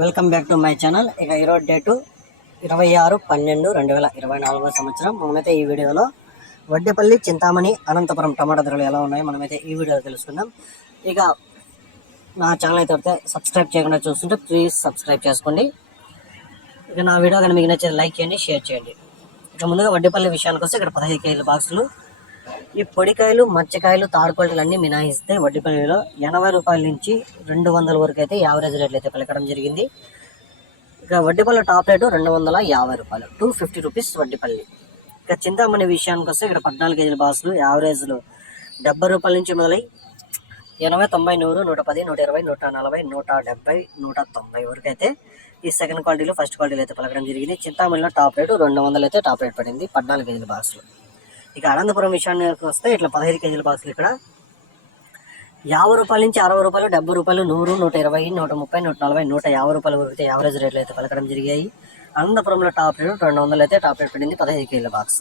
Welcome back to my channel. ఇక ఈరోజు date ఇరవై ఆరు పన్నెండు రెండు వేల ఇరవై నాలుగో సంవత్సరం. మనమైతే ఈ వీడియోలో వడ్డేపల్లి చింతామణి అనంతపురం టమాటా ధరలు ఎలా ఉన్నాయో మనమైతే ఈ వీడియోలో తెలుసుకుందాం. ఇక నా ఛానల్ అయితే సబ్స్క్రైబ్ చేయకుండా చూస్తుంటే ప్లీజ్ సబ్స్క్రైబ్ చేసుకోండి. ఇక నా వీడియో కానీ మీకు నచ్చేది లైక్ చేయండి షేర్ చేయండి. ఇక ముందుగా వడ్డేపల్లి విషయానికి వస్తే ఇక్కడ పదహైదు కేజీల బాక్సులు ఈ పొడికాయలు మచ్చకాయలు తాడు క్వాలిటీలు అన్ని మినాయిస్తే వడ్డీపల్లిలో ఎనభై రూపాయల నుంచి రెండు వందల వరకు అయితే యావరేజ్ రేట్లు అయితే పలకడం జరిగింది. ఇక వడ్డీపల్లి టాప్ రేటు రెండు వందల యాభై రూపాయలు టూ ఫిఫ్టీ రూపీస్ వడ్డీపల్లి. ఇక చింతామణి విషయానికి వస్తే ఇక్కడ పద్నాలుగు కేజీల బాసులు యావరేజ్లు డెబ్బై రూపాయల నుంచి మొదలై ఎనభై తొంభై నూరు నూట పది నూట ఇరవై నూట నలభై నూట డెబ్బై నూట తొంభై వరకు అయితే ఈ సెకండ్ క్వాలిటీలో ఫస్ట్ క్వాలిటీలో అయితే పలకడం జరిగింది. చింతామణిలో టాప్ రేటు రెండు వందలు అయితే టాప్ రేట్ పడింది పద్నాలుగు కేజీల బాక్సులు. ఇక అనంతపురం విషయానికి వస్తే ఇట్లా పదహైదు కేజీల బాక్సులు ఇక్కడ. యాభై రూపాయల నుంచి అరవై రూపాయలు డెబ్బై రూపాయలు నూరు నూట ఇరవై నూట ముప్పై నూట నలభై నూట యాభై రూపాయల వరకు అయితే యావరేజ్ రేట్లు అయితే పలకడం జరిగాయి. అనంతపురంలో టాప్ రేటు రెండు వందలు అయితే టాప్ రేట్ పడింది పదహైదు కేజీల బాక్స్.